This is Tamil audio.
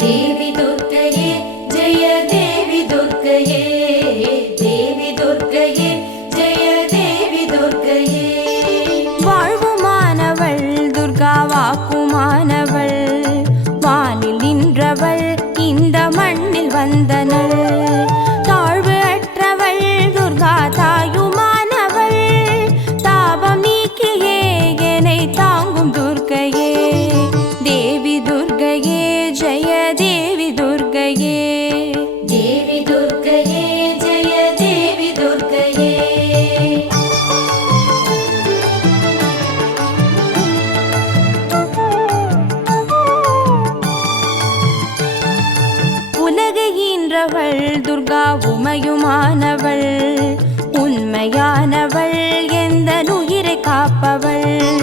தேவி துர்க்கையே ஜெய தேவி துர்க்கையே, தேவி துர்க்கையே ஜெய தேவி துர்க்கையே. வாழ்வுமானவள் துர்கா வாக்குமானவள், வானில் நின்றவள் இந்த மண்ணில் வந்தனள். தாழ்வு அற்றவள் துர்கா தாயுமானவள், தாபம் நீக்கியே என்னை தாங்கும் துர்க்கையே. தேவி துர்க்கையே ஜெய தேவி துர்க்கையே, தேவி துர்க்கையே ஜெய தேவி துர்க்கையே. உலகை ஈன்றவள் துர்கா உமையுமானவள், உண்மையானவள் எந்த உயிரை காப்பவள்.